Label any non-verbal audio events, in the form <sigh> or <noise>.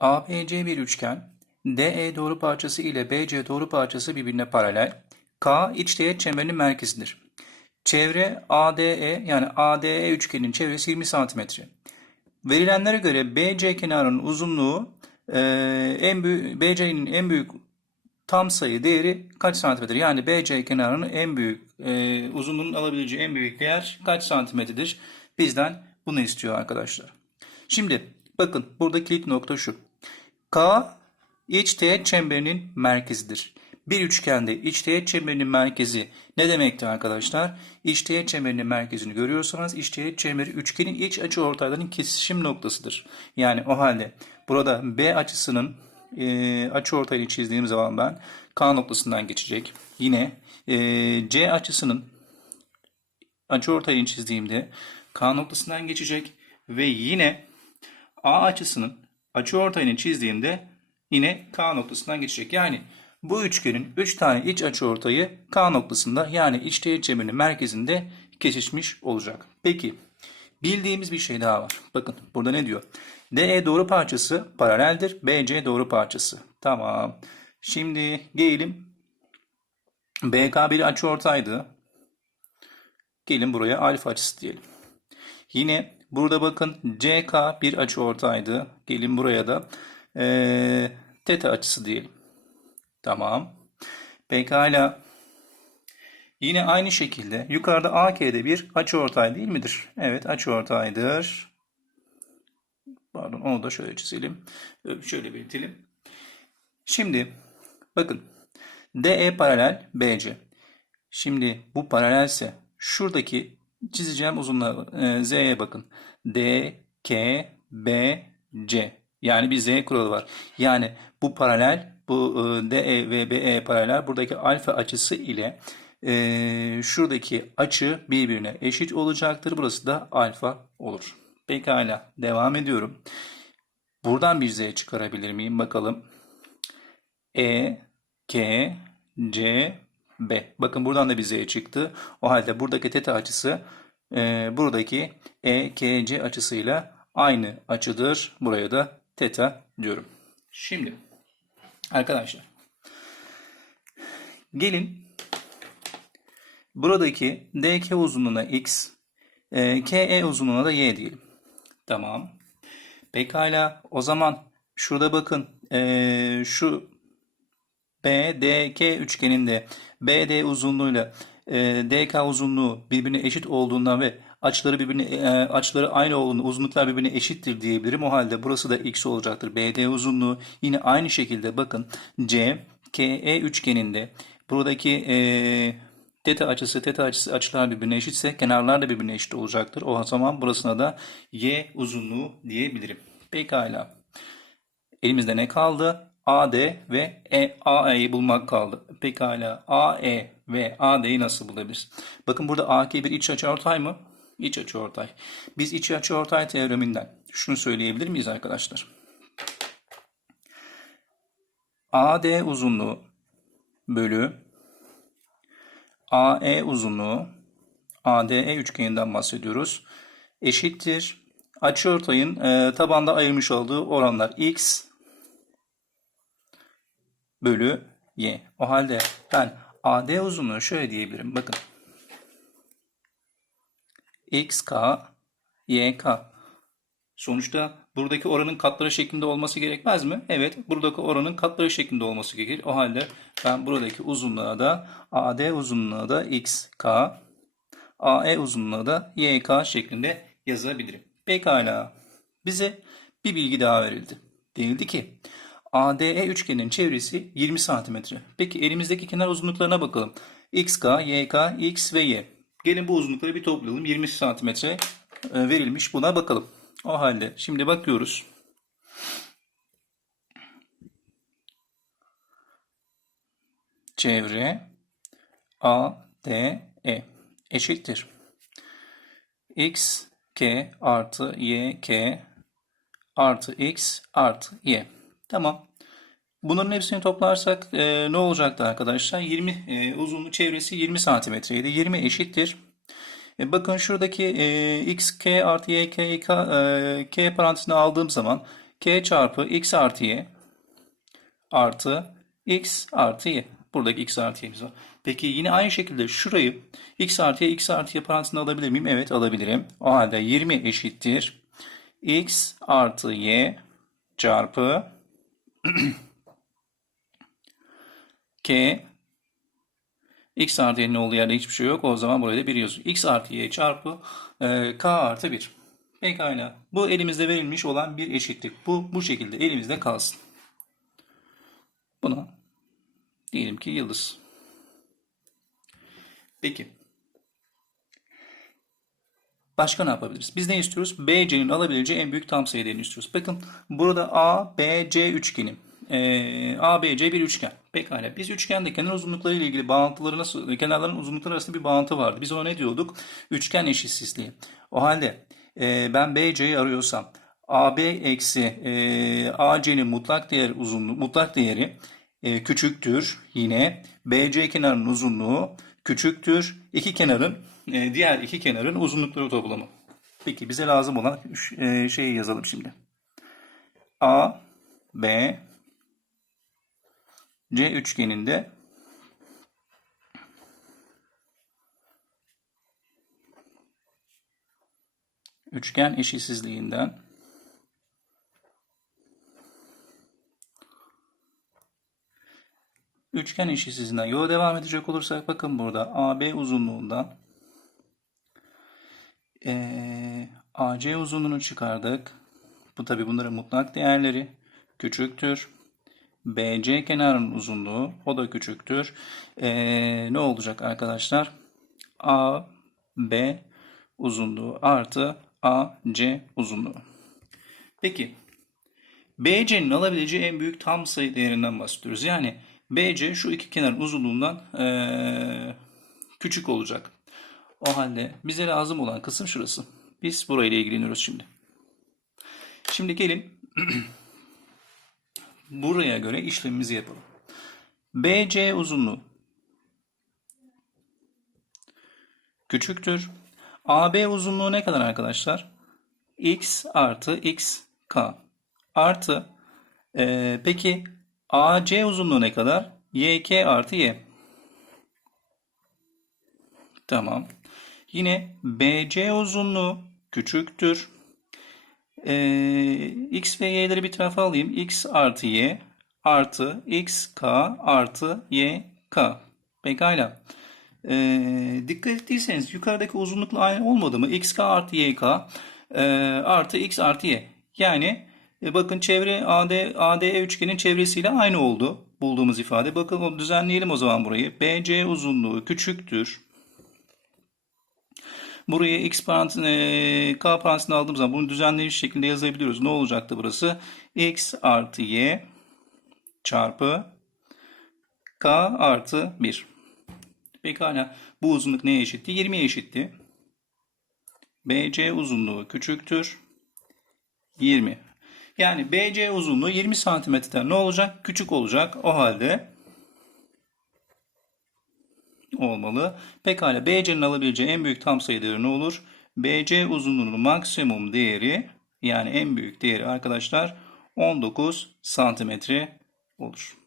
ABC bir üçgen. DE doğru parçası ile BC doğru parçası birbirine paralel. K iç teğet çemberinin merkezidir. Çevre ADE yani ADE üçgenin çevresi 20 cm. Verilenlere göre BC kenarının uzunluğu e, en büyük BC'nin en büyük tam sayı değeri kaç santimetre? Yani BC kenarının en büyük e, uzunluğunun alabileceği en büyük değer kaç santimetredir? Bizden bunu istiyor arkadaşlar. Şimdi bakın burada kilit nokta şu. K iç teğet çemberinin merkezidir. Bir üçgende iç teğet çemberinin merkezi ne demekti arkadaşlar? İç teğet çemberinin merkezini görüyorsanız iç teğet çemberi üçgenin iç açı ortaylarının kesişim noktasıdır. Yani o halde burada B açısının e, açı ortayını çizdiğim zaman ben K noktasından geçecek. Yine e, C açısının açı ortayını çizdiğimde K noktasından geçecek ve yine A açısının açı ortayını çizdiğimde yine K noktasından geçecek. Yani bu üçgenin 3 tane iç açı ortayı K noktasında yani iç teğet çemberinin merkezinde kesişmiş olacak. Peki bildiğimiz bir şey daha var. Bakın burada ne diyor? DE doğru parçası paraleldir. BC doğru parçası. Tamam. Şimdi gelelim. BK bir açı ortaydı. Gelin buraya alfa açısı diyelim. Yine burada bakın CK bir açı ortaydı. Gelin buraya da ee, teta açısı diyelim. Tamam. Pekala. Yine aynı şekilde yukarıda AK'de bir açıortay değil midir? Evet açıortaydır. Pardon onu da şöyle çizelim. Şöyle belirtelim. Şimdi bakın DE paralel BC. Şimdi bu paralelse şuradaki çizeceğim uzunluğa e, Z'ye bakın. D, K, B, C. Yani bir Z kuralı var. Yani bu paralel bu e, DE ve BE paralel buradaki alfa açısı ile e, şuradaki açı birbirine eşit olacaktır. Burası da alfa olur. Pekala devam ediyorum. Buradan bir Z çıkarabilir miyim? Bakalım. E, K, C, B. Bakın buradan da bir Z çıktı. O halde buradaki teta açısı e, buradaki E, K, C açısıyla aynı açıdır. Buraya da teta diyorum. Şimdi arkadaşlar gelin buradaki DK uzunluğuna X, e, KE uzunluğuna da Y diyelim. Tamam. Pekala o zaman şurada bakın e, şu BDK üçgeninde BD uzunluğuyla e, DK uzunluğu birbirine eşit olduğundan ve açıları birbirine e, açıları aynı olduğunda uzunluklar birbirine eşittir diyebilirim. O halde burası da x olacaktır. BD uzunluğu yine aynı şekilde bakın C KE üçgeninde buradaki e, teta açısı teta açısı açılar birbirine eşitse kenarlar da birbirine eşit olacaktır. O zaman burasına da y uzunluğu diyebilirim. Pekala. Elimizde ne kaldı? AD ve e, AE'yi bulmak kaldı. Pekala AE ve AD'yi nasıl bulabiliriz? Bakın burada AK bir iç açıortay mı? İç açıortay. Biz iç açıortay teoreminden şunu söyleyebilir miyiz arkadaşlar? AD uzunluğu bölü AE uzunluğu ADE üçgeninden bahsediyoruz. Eşittir. Açıortayın e, tabanda ayırmış olduğu oranlar x bölü y. O halde ben AD uzunluğu şöyle diyebilirim. Bakın. xk yk. Sonuçta buradaki oranın katları şeklinde olması gerekmez mi? Evet, buradaki oranın katları şeklinde olması gerekir. O halde ben buradaki uzunluğa da AD uzunluğuna da xk, AE uzunluğuna da yk şeklinde yazabilirim. Pekala. Bize bir bilgi daha verildi. Denildi ki ADE üçgenin çevresi 20 santimetre. Peki elimizdeki kenar uzunluklarına bakalım. XK, YK, X ve Y. Gelin bu uzunlukları bir toplayalım. 20 santimetre e, verilmiş. Buna bakalım. O halde şimdi bakıyoruz. Çevre ADE eşittir. X, K artı Y, K artı X artı Y. Tamam. Bunların hepsini toplarsak e, ne olacaktı arkadaşlar? 20 e, uzunluğu çevresi 20 santimetreydi. 20 eşittir. E, bakın şuradaki e, x, k artı y, k, k, e, k parantezini aldığım zaman K çarpı x artı y artı x artı y. Buradaki x artı y'miz var. Peki yine aynı şekilde şurayı x artı y, x artı y parantezinde alabilir miyim? Evet alabilirim. O halde 20 eşittir. x artı y çarpı <clears throat> k x artı y'nin olduğu yerde hiçbir şey yok. O zaman buraya da 1 yazıyor. x artı y çarpı e, k artı 1. Pekala. Bu elimizde verilmiş olan bir eşitlik. Bu bu şekilde elimizde kalsın. Buna diyelim ki yıldız. Peki. Başka ne yapabiliriz? Biz ne istiyoruz? BC'nin alabileceği en büyük tam sayı değerini istiyoruz. Bakın burada A, B, C üçgeni. Ee, A, B, C bir üçgen. Pekala. Biz üçgende kenar uzunlukları ile ilgili bağıntıları nasıl, kenarların uzunlukları arasında bir bağıntı vardı. Biz ona ne diyorduk? Üçgen eşitsizliği. O halde e, ben BC'yi arıyorsam AB eksi e, AC'nin mutlak değer uzunluğu, mutlak değeri e, küçüktür yine BC kenarının uzunluğu küçüktür iki kenarın e, diğer iki kenarın uzunlukları toplamı. Peki bize lazım olan e, şeyi yazalım şimdi. A B C üçgeninde üçgen eşitsizliğinden üçgen eşitsizliğinden yola devam edecek olursak bakın burada AB uzunluğundan ee, AC uzunluğunu çıkardık. Bu tabi bunların mutlak değerleri küçüktür. BC kenarının uzunluğu o da küçüktür. Ee, ne olacak arkadaşlar? AB uzunluğu artı AC uzunluğu. Peki BC'nin alabileceği en büyük tam sayı değerinden bahsediyoruz. Yani BC şu iki kenarın uzunluğundan ee, küçük olacak. O halde bize lazım olan kısım şurası. Biz burayla ilgileniyoruz şimdi. Şimdi gelin <clears throat> buraya göre işlemimizi yapalım. BC uzunluğu küçüktür. AB uzunluğu ne kadar arkadaşlar? X artı XK artı e, peki AC uzunluğu ne kadar? YK artı Y. Tamam. Yine BC uzunluğu küçüktür. Ee, X ve Y'leri bir tarafa alayım. X artı Y artı XK artı YK. Pekala. Ee, dikkat ettiyseniz yukarıdaki uzunlukla aynı olmadı mı? XK artı YK e, artı X artı Y. Yani e, bakın çevre AD, ADE üçgenin çevresiyle aynı oldu bulduğumuz ifade. Bakın düzenleyelim o zaman burayı. BC uzunluğu küçüktür. Buraya x parantez, e, k parantezini aldığım zaman bunu düzenleyici şekilde yazabiliyoruz. Ne olacaktı burası? x artı y çarpı k artı 1. Pekala bu uzunluk neye eşitti? 20'ye eşitti. BC uzunluğu küçüktür. 20. Yani BC uzunluğu 20 santimetreden ne olacak? Küçük olacak. O halde olmalı. Pekala BC'nin alabileceği en büyük tam sayı değeri ne olur? BC uzunluğunun maksimum değeri yani en büyük değeri arkadaşlar 19 santimetre olur.